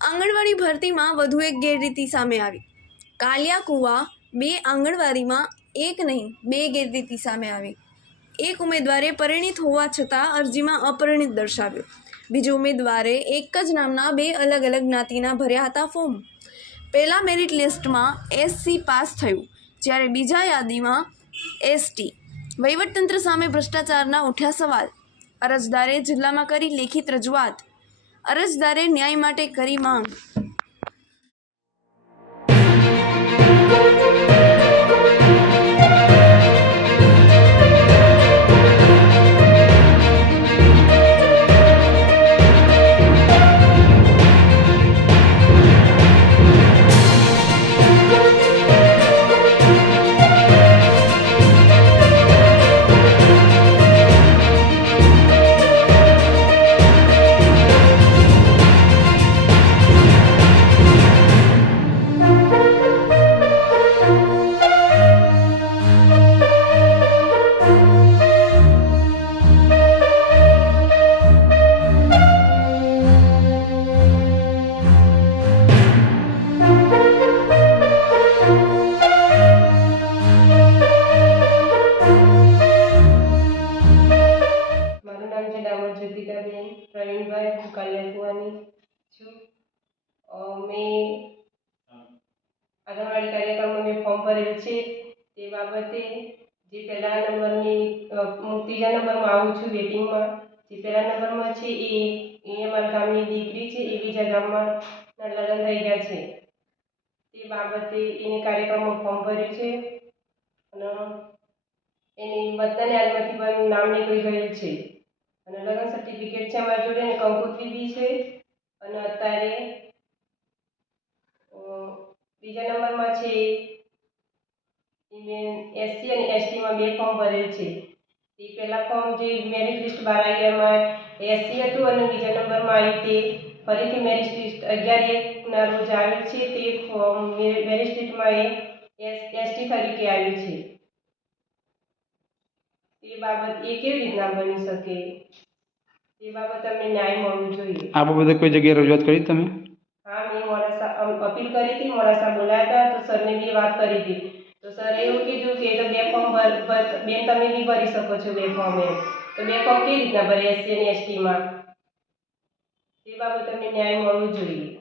આંગણવાડી ભરતીમાં વધુ એક ગેરરીતિ સામે આવી। કાલિયા કુવા 2 આંગણવાડીમાં એક નહીં 2 ગેરરીતિ સામે આવી। એક ઉમેદવારે પરિણીત હોવા છતાં અરજીમાં અપરિણીત દર્શાવ્યો। બીજો ઉમેદવારે એક જ નામના 2 અલગ અલગ જ્ઞાતિના ભર્યા હતા ફોર્મ। પહેલા મેરિટ લિસ્ટમાં SC પાસ થયું, જ્યારે બીજા યાદીમાં ST। વહીવટતંત્ર સામે ભ્રષ્ટાચારના ઉઠ્યા સવાલ। અરજદારે જિલ્લામાં કરી લેખિત રજૂઆત। અરજદારે ન્યાય માટે કરી માંગ। પ્રવીણભાઈ, હું કાલિયા કુવાની છું। મેં આંગણવાડી કાર્યક્રમમાં મેં ફોર્મ ભરેલ છે। તે બાબતે જે પહેલા નંબરની હું ત્રીજા નંબરમાં આવું છું વેટિંગમાં। જે પહેલા નંબરમાં છે એ અમારા ગામની દીકરી છે, એ બીજા ગામમાં લગ્ન થઈ ગયા છે। તે બાબતે એને કાર્યક્રમમાં ફોર્મ ભર્યું છે અને એની મતદાન યાદીમાંથી પણ નામ નીકળી ગયેલ છે અને લગ્ન સર્ટિફિકેટ છે અમારી જોડે અને કંકોત્રી બી છે। અને અત્યારે બીજા નંબરમાં છે SC અને ST માં 2 ફોર્મ ભરેલ છે। તે પહેલા ફોર્મ જે મેરિટ લિસ્ટ 12 એમાં SC હતું અને બીજા નંબરમાં આવી તે ફરીથી મેરિટ લિસ્ટ 11/1 ના રોજ આવેલ છે। તે ફોર્મ મેરિટ લિસ્ટમાં ST તરીકે આવ્યું છે। એ બાબત એ કેવી રીતના બની શકે, એ બાબત અમને ન્યાય મળવું જોઈએ। આ બાબતે કોઈ જગ્યાએ રજૂઆત કરી તમે? હા, મેં મોડાસા અપીલ કરી હતી। મોડાસા બોલાયા હતા તો સરને બી વાત કરી હતી, તો સર એવું કીધું કે તો 2 ફોર્મ બેન તમે બી ભરી શકો છો 2 ફોર્મ એમ। તો 2 ફોર્મ કેવી રીતના ભરે SC અને ST માં? એ બાબત અમને ન્યાય મળવું જોઈએ।